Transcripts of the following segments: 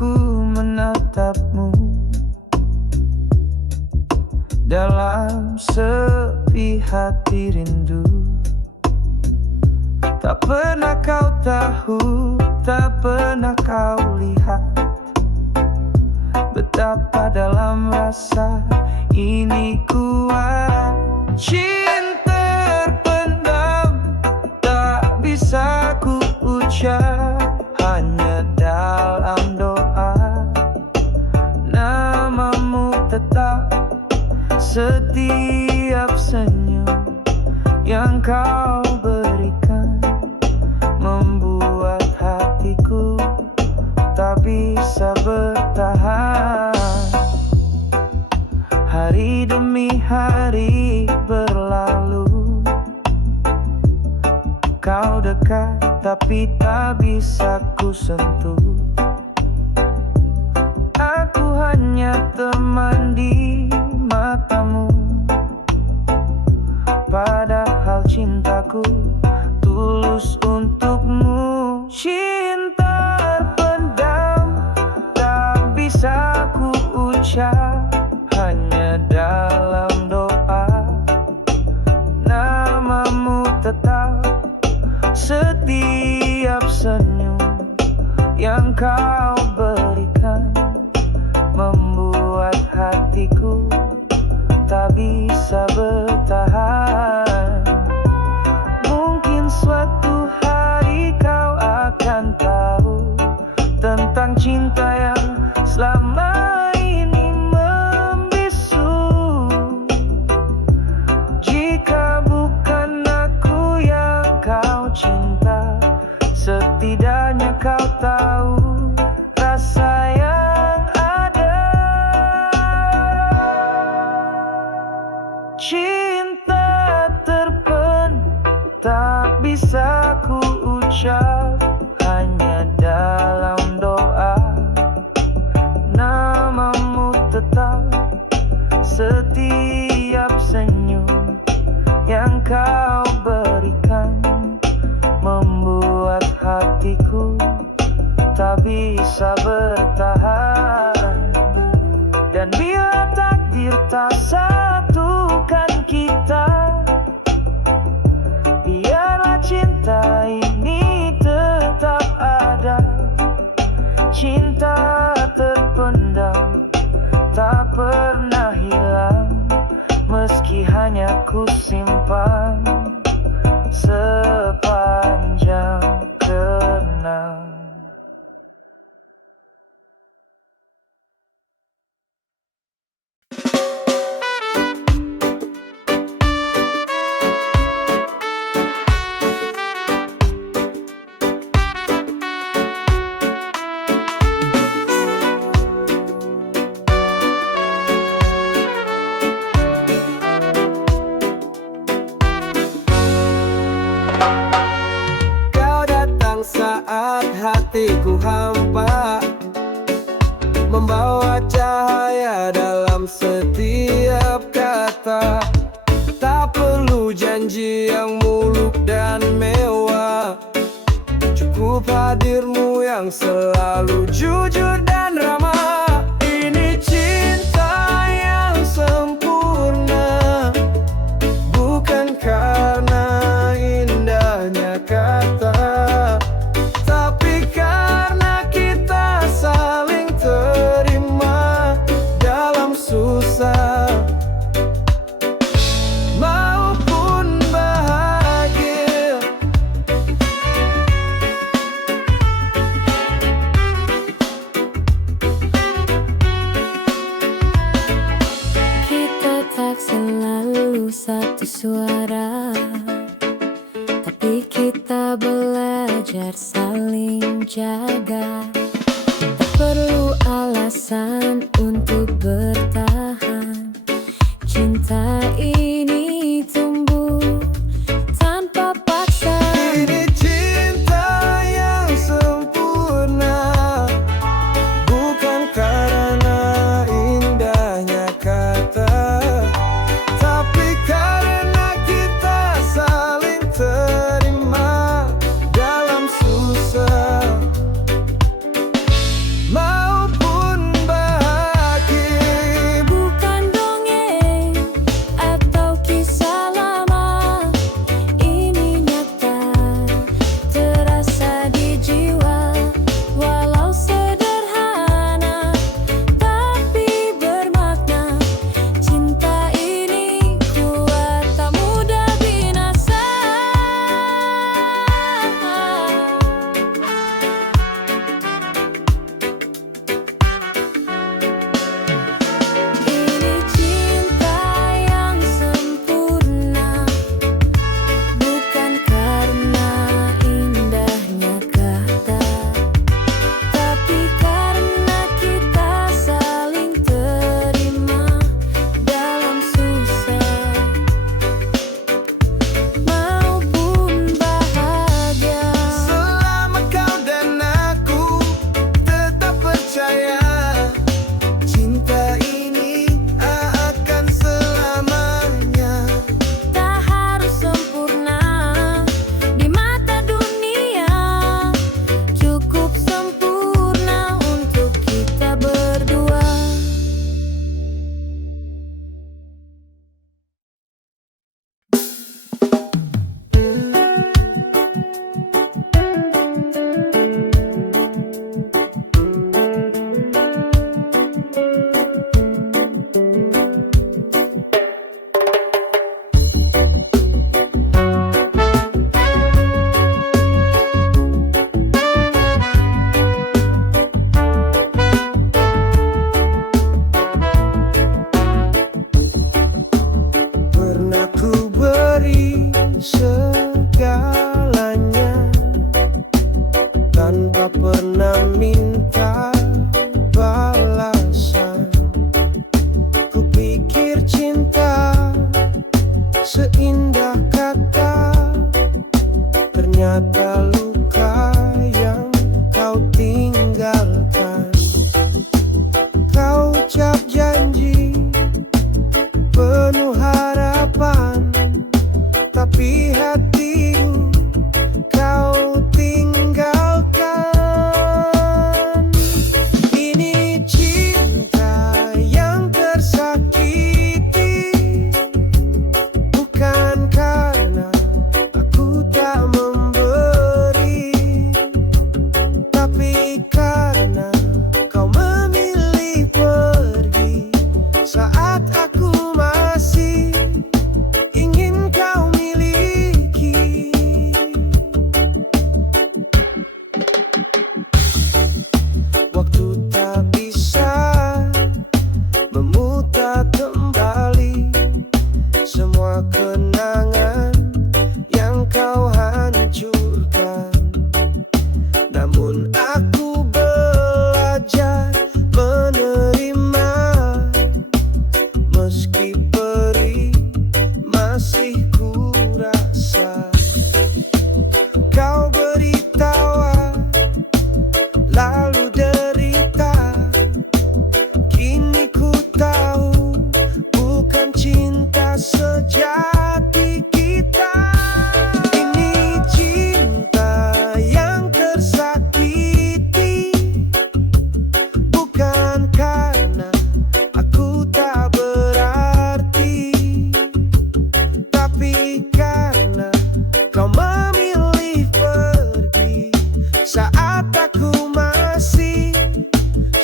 Aku menatapmu dalam sepi hati rindu. Tak pernah kau tahu, tak pernah kau lihat betapa dalam rasa ini kuat. Cinta terpendam, tak bisa ku ucap, hanya dalam doa. Namamu tetap setiap senyum yang kau berikan, membuat hatiku tak bisa bertahan. Hari demi hari berlalu, kau dekat tapi tak bisa ku sentuh. Aku hanya teman di matamu, padahal cintaku tulus untukmu. Cinta terpendam, tak bisa ku ucap, hanya dalam doa. Namamu tetap setiap senyum yang kau berikan, membuat hatiku tak bisa bertahan. Mungkin suatu hari kau akan tahu tentang cinta yang selama ini membisu. Jika bukan aku yang kau cinta, setidaknya kau tahu rasa yang ada. Cinta terpendam, tak bisa ku ucap, hanya dalam doa. Namamu tetap setiap senyum yang kau berikan, membuat hatiku tak bisa bertahan. Dan bila takdir tak satukan kita, biarlah cinta ini tetap ada. Cinta terpendam, tak pernah hilang, meski hanya ku simpan sepanjang kenang. Kau datang saat hatiku hampa, membawa cahaya dalam setiap kata. Tak perlu janji yang muluk dan mewah, cukup hadirmu yang selalu jujur dan ramah. Ini cinta yang sempurna, bukan karena indahnya kata, tapi karena kita saling terima dalam susah maupun bahagia. Kita tak selalu satu suara, tapi kita belajar saling jaga. Tak perlu alasan untuk bertahan, cinta ini tumbuh tanpa paksa. Ini cinta yang sempurna, bukan karena indahnya kata, tapi karena kita saling terima dalam susah. Mau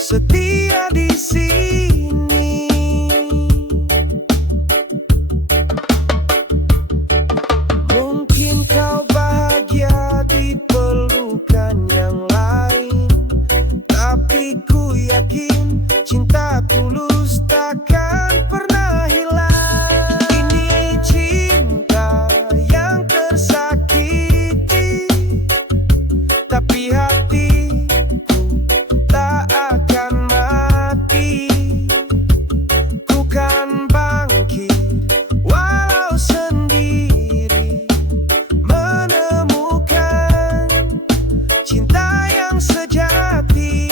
setia di sini. Mungkin kau bahagia di pelukan yang lain, tapi ku yakin cinta tulus takkan pernah hilang. Ini cinta yang tersakiti, tapi hatiku tak akan mati. Ku kan bangkit walau sendiri, menemukan cinta yang sejati.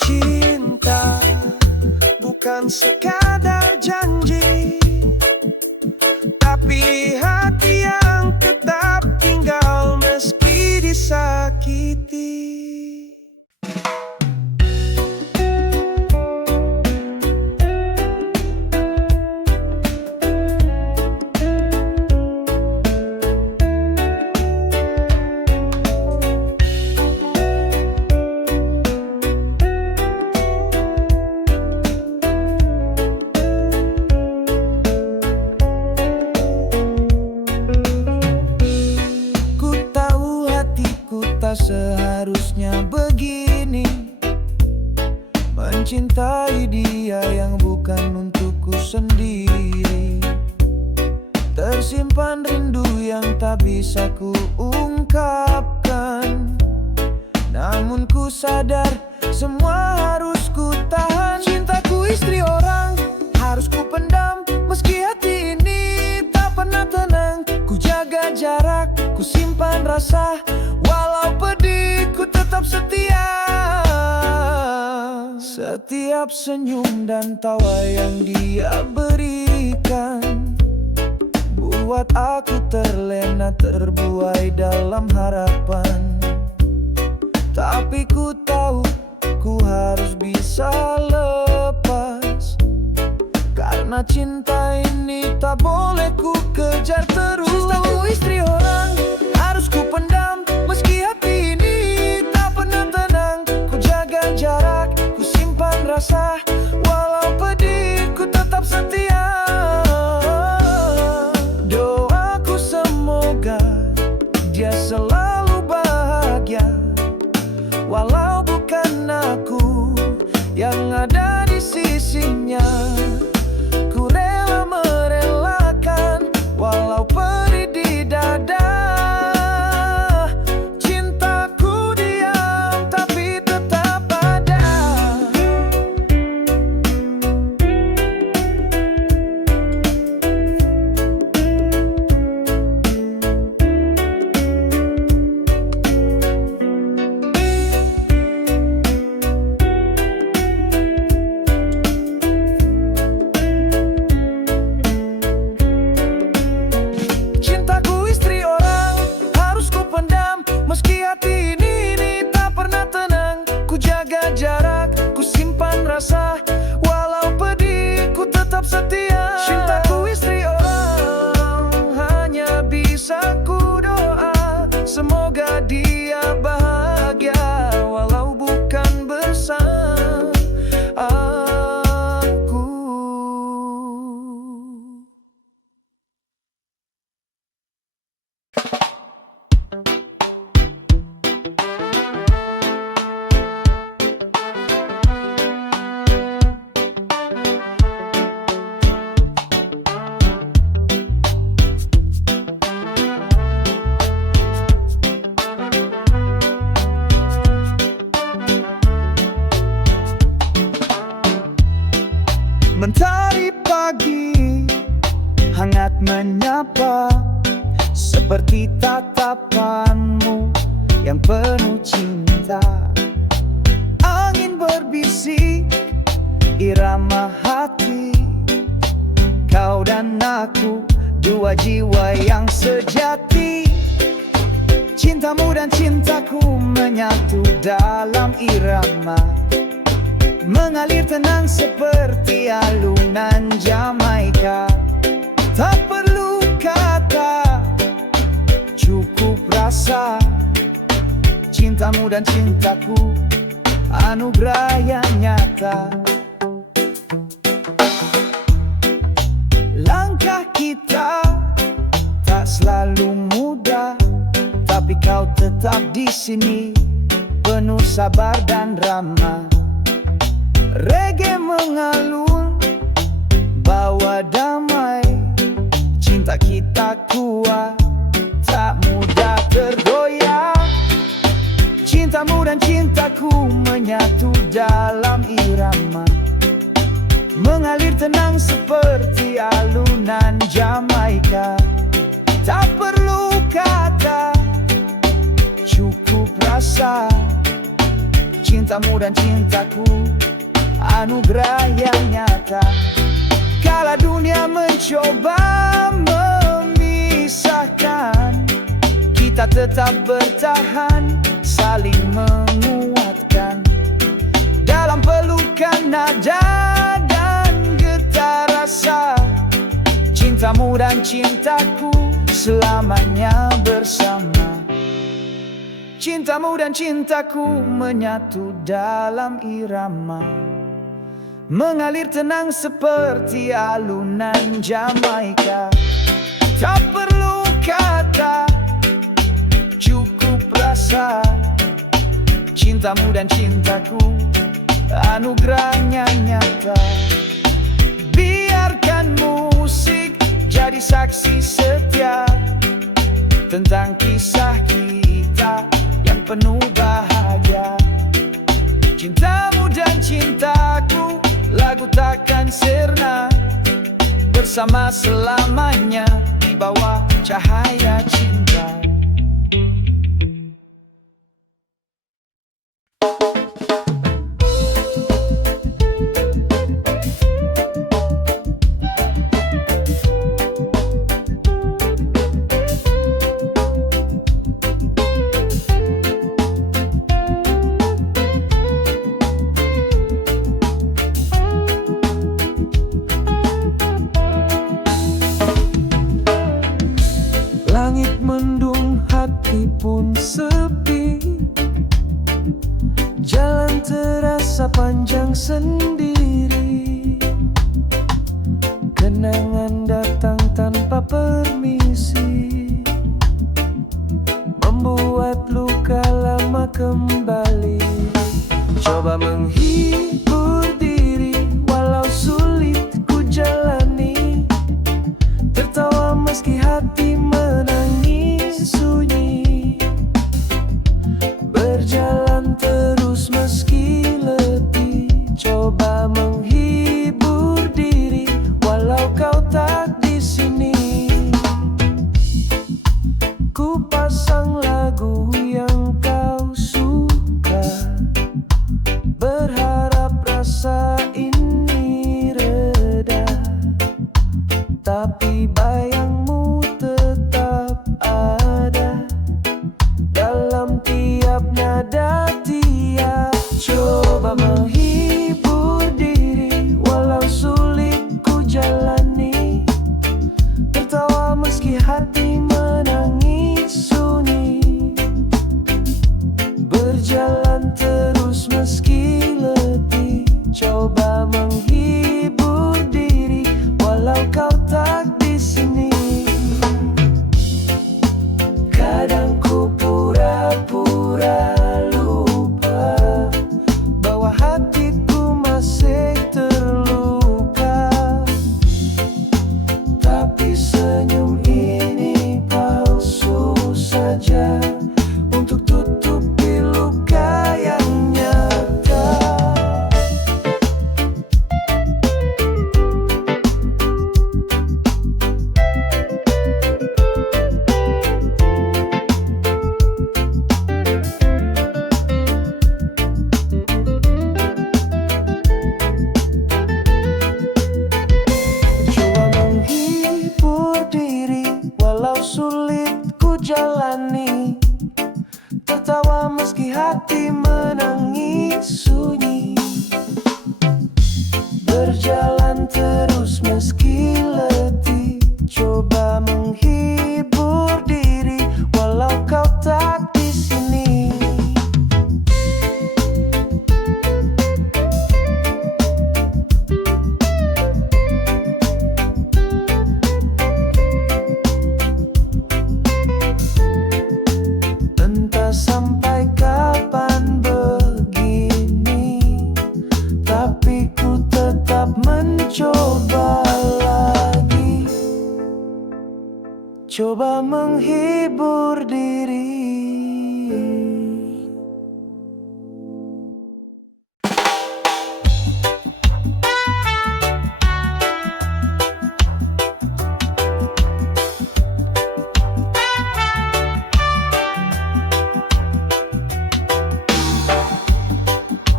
Cinta bukan sekadar janji, tapi hati yang tetap tinggal meski disakiti. Tak seharusnya begini, mencintai dia yang bukan untukku sendiri. Tersimpan rindu yang tak bisa ku ungkapkan, namun ku sadar semua harus ku tahan. Cintaku istri orang harus ku pendam, meski hati ini tak pernah tenang. Ku jaga jarak, ku simpan rasa, walau pedih ku tetap setia. Setiap senyum dan tawa yang dia berikan buat aku terlena terbuai dalam harapan. Tapi ku tahu ku harus bisa lepas, karena cinta ini tak boleh ku kejar terus. Cintaku istri orang harus ku pendam, meski hati ini tak pernah tenang. Ku jaga jarak, ku simpan rasa, walau pedih ku tetap setia. Doaku semoga dia selalu bahagia, walau bukan aku yang ada di sisinya. Ku rela merelakan, walau perih di dada. Cintaku diam tapi tetap ada. Cintaku istri orang harus ku pendam, meski hati ini tak pernah tenang. Ku jaga jarak, ku simpan rasa, walau pedih ku tetap setia. Cintaku istri orang hanya bisa ku doa, semoga dia bahagia, walau bukan bersama aku. Mentari pagi hangat menyapa, seperti tatapanmu yang penuh cinta. Angin berbisik, irama hati. Kau dan aku, dua jiwa yang sejati. Cintamu dan cintaku menyatu dalam irama, mengalir tenang seperti alunan Jamaika. Tak perlu kata, cukup rasa, cintamu dan cintaku, anugerah yang nyata. Langkah kita tak selalu mudah, tapi kau tetap di sini, penuh sabar dan ramah. Reggae mengalun, bawa damai, cinta kita kuat, tak mudah tergoyah. Cintamu dan cintaku menyatu dalam irama, mengalir tenang seperti alunan Jamaika. Tak perlu kata, cukup rasa. Cintamu dan cintaku, anugerah yang nyata. Kala dunia mencoba memisahkan, kita tetap bertahan, saling menguatkan. Dalam pelukan nada dan getar rasa, cintamu dan cintaku selamanya bersama. Cintamu dan cintaku menyatu dalam irama, mengalir tenang seperti alunan Jamaika. Tak perlu kata, cukup rasa. Cintamu dan cintaku, anugerahnya nyata. Biarkan musik jadi saksi setia tentang kisah kita yang penuh bahagia. Cintamu dan cintaku, lagu takkan sirna, bersama selamanya di bawah cahaya cinta. Langit mendung, hati pun sepi, jalan terasa panjang sendiri. Kenangan datang tanpa permisi, membuat luka lama kembali. Coba menghibur diri, walau sulit ku jalani. Tertawa meski hati menangis sunyi, berjalan terus meski letih. Coba menghibur diri, walau kau tak di sini. Ku pasang lagu yang kau suka, berharap rasa ini reda, tapi bayangmu tetap ada dalam tiap nada tiap. Coba menghibur diri, walau sulit ku jalani. Tertawa meski hati menangis sunyi, berjalan terus meski letih. Coba menghibur diri, walau kau tak di sini. Kadang ku pura-pura lupa bahwa hatiku masih terluka, tapi senyum ini palsu saja untuk tutupi luka yang nyata. Coba menghibur diri, walau sulit ku jalani. Tertawa meski hati menangis sunyi, berjalan terus meski letih. Coba menghibur diri, walau kau tak di sini.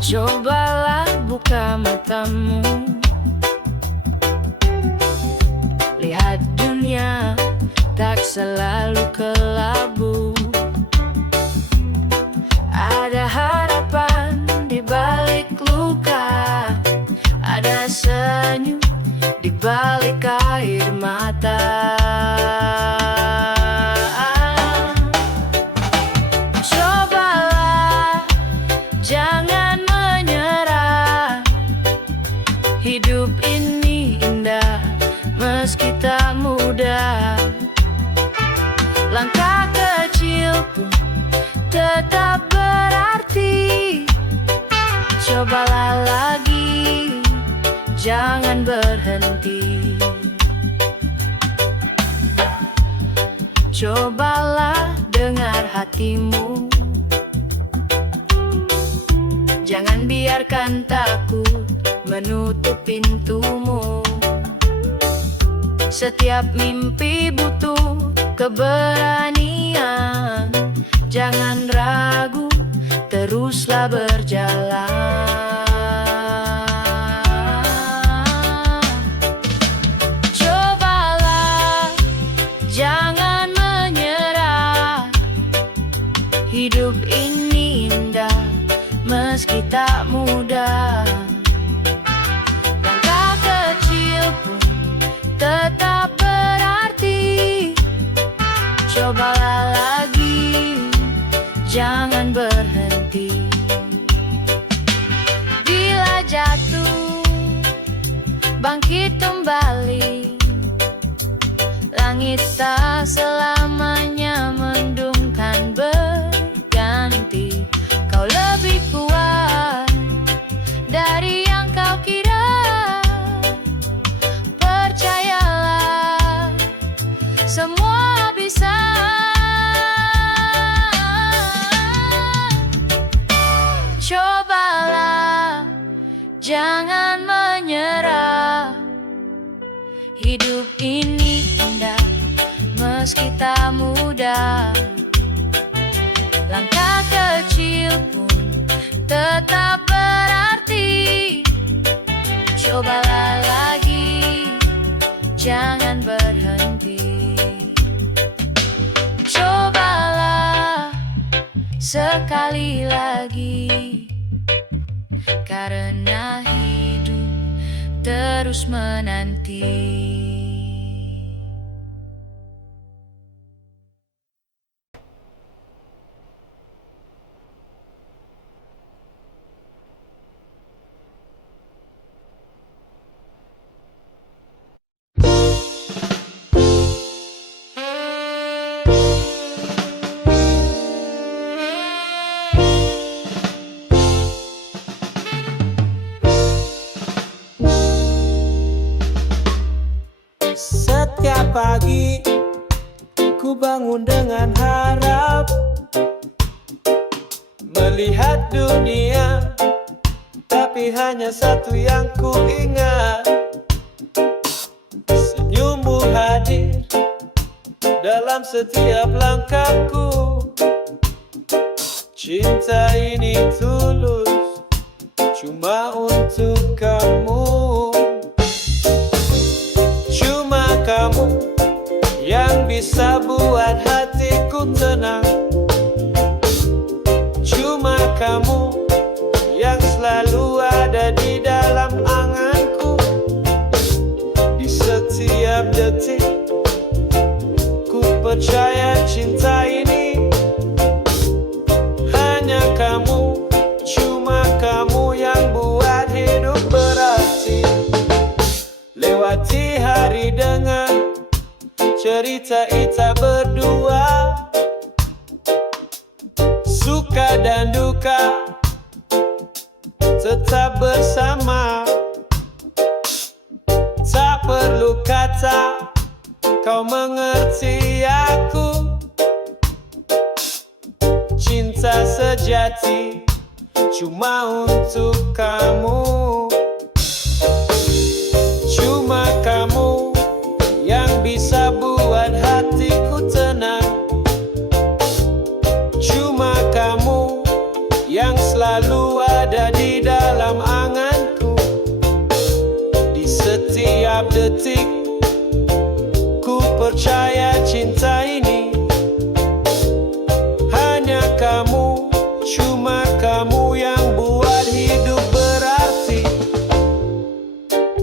Cobalah buka matamu, lihat dunia tak selalu kelabu. Ada harapan di balik luka, ada senyum di balik air mata. Cobalah, jangan menyerah. Hidup ini indah meski tak mudah. Langkah kecil pun tetap berarti. Cobalah lagi, jangan berhenti. Cobalah dengar hatimu, jangan biarkan takut menutup pintumu. Setiap mimpi butuh keberanian, jangan ragu, teruslah berjalan. Cobalah, jangan menyerah. Hidup ini indah meski tak mudah. Langkah kecil pun tetap berarti. Cobalah lagi, jangan berhenti. Bila jatuh, bangkit kembali. Langit tak selamanya mendung kan berganti. Kau lebih kuat dari yang kau kira. Percayalah, semua bisa. Cobalah, jangan menyerah. Hidup ini indah meski tak mudah. Langkah kecil pun tetap berarti. Cobalah lagi, jangan berhenti. Cobalah sekali lagi, karena hidup terus menanti. Setiap pagi ku bangun dengan harap melihat dunia, tapi hanya satu yang ku ingat. Senyummu hadir dalam setiap langkahku. Cinta ini tulus, cuma untuk kamu. Kamu yang bisa buat hatiku tenang. Cuma kamu yang selalu ada di dalam anganku. Di setiap detik ku percaya cinta ini hanya kamu. Cuma kamu yang buat hidup berarti. Lewati hari dengan cerita kita berdua, suka dan duka tetap bersama. Tak perlu kata, kau mengerti aku. Cinta sejati cuma untuk kamu. Cuma kamu yang bisa buat hatiku tenang. Cuma kamu yang selalu ada di percaya cinta ini hanya kamu, cuma kamu yang buat hidup berarti.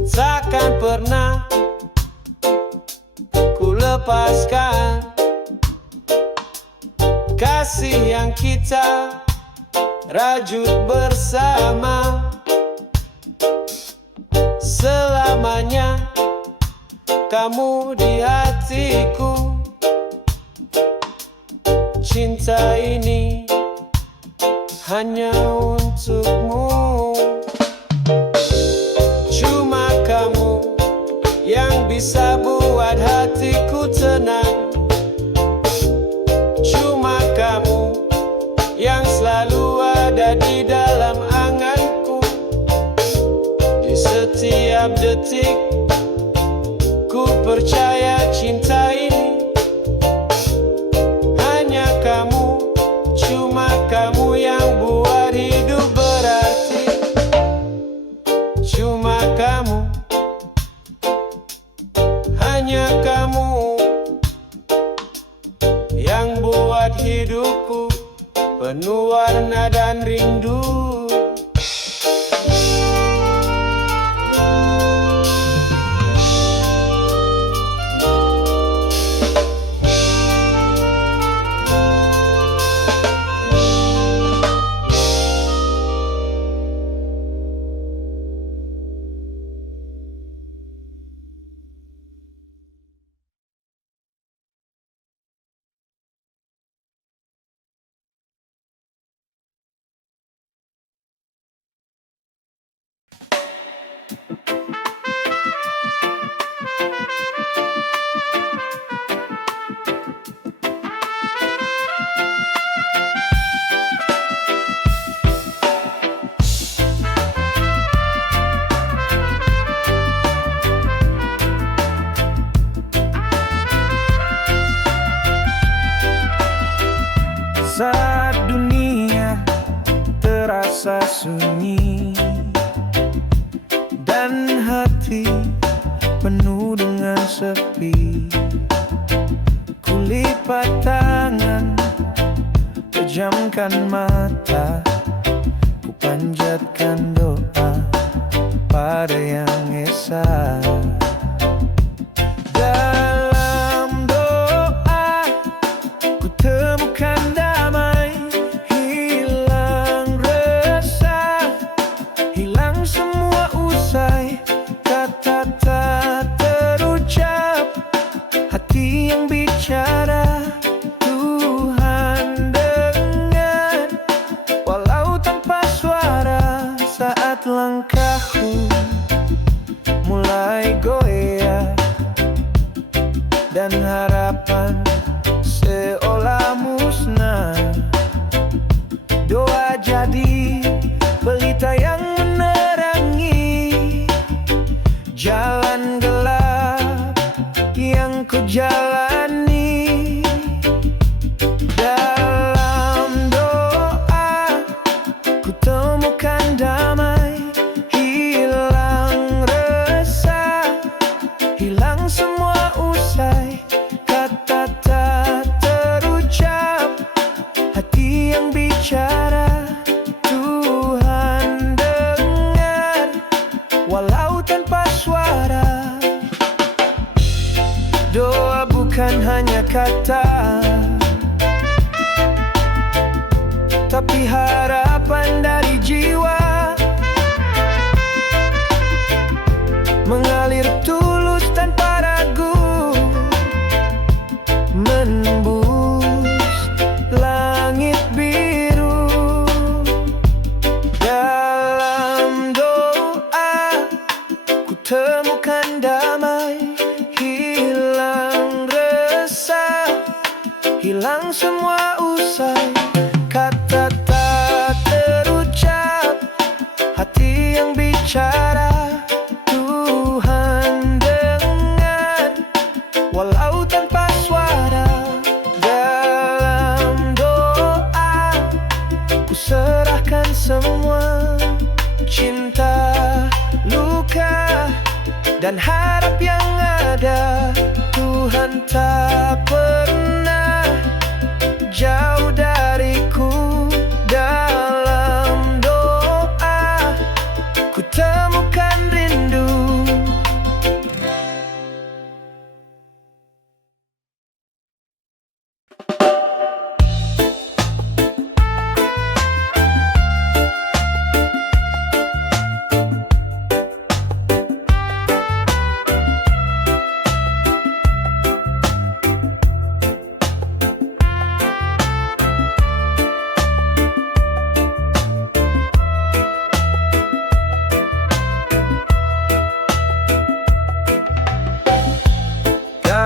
Takkan pernah ku lepaskan kasih yang kita rajut bersama. Selamanya kamu di hatiku. Cinta ini hanya untukmu. Cuma kamu yang bisa buat hatiku tenang. Cuma kamu yang selalu ada di dalam anganku. Di setiap detik ku percaya cinta ini hanya kamu, cuma kamu yang buat hidup berarti. Cuma kamu, hanya kamu yang buat hidupku penuh warna dan rindu. Saat dunia terasa sunyi dan hati penuh dengan sepi, ku lipat tangan, pejamkan mata, ku panjatkan doa pada Yang Esa. Dalam doa ku temukan damai, hilang resah, hilang semua usai, kata tak terucap, hati yang bicara, Tuhan dengar, walau tanpa suara. Saat langkahku mulai goyah dan harapan seolah musnah, doa jadi pelita yang menerangi jalan gelap yang ku jalani. Dalam doa ku temukan damai, hilang resah, hilang semua usai, kata tak terucap, hati yang bicara, Tuhan dengar, walau tanpa suara. Doa bukan hanya kata, tapi harapan dari jiwa, mengalir tulus tanpa ragu, menembus langit biru. Dalam doa ku temukan damai, hilang resah, hilang semua usai, kata tak terucap, hati yang bicara, Tuhan dengar, walau tanpa suara. Dalam doa ku serahkan semua, cinta, luka, dan harap yang ada, Tuhan Tuhan tak pernah jauh dariku. Dalam doa ku temukan rindu.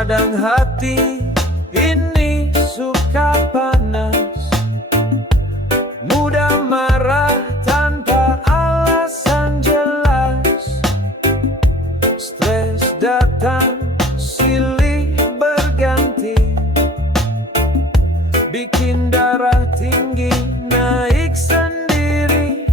Kadang hati ini suka panas, mudah marah tanpa alasan jelas. Stres datang silih berganti, bikin darah tinggi naik sendiri.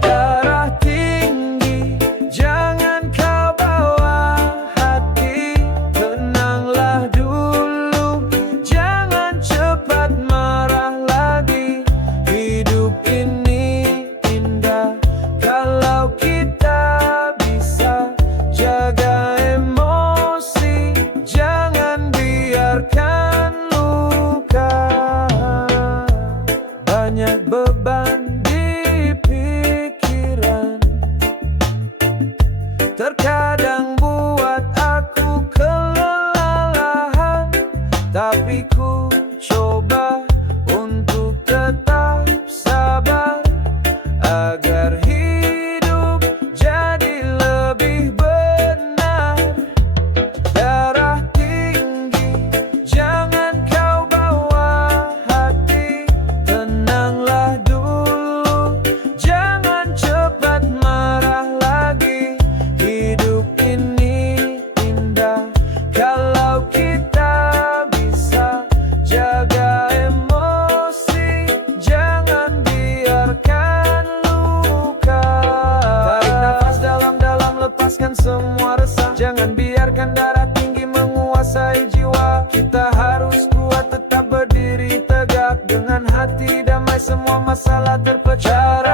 Darah tinggi jangan kau bawa hati. Tenanglah dulu, jangan cepat marah lagi. Hidup ini indah kalau kita bisa jaga emosi. Jangan biarkan luka banyak beban di pikiran. Terkadang buat aku kelelahan, tapi ku coba untuk tetap sabar agar hidup jadi lebih benar. Darah tinggi jangan kau bawa hati. Tenanglah dulu, jangan cepat marah lagi. Hidup ini indah kalau kita bisa jaga emosi. Jangan biarkan luka. Tarik nafas dalam-dalam, lepaskan semua resah. Jangan biarkan darah tinggi menguasai jiwa. Kita harus kuat, tetap berdiri tegak. Dengan hati damai semua masalah terpecah.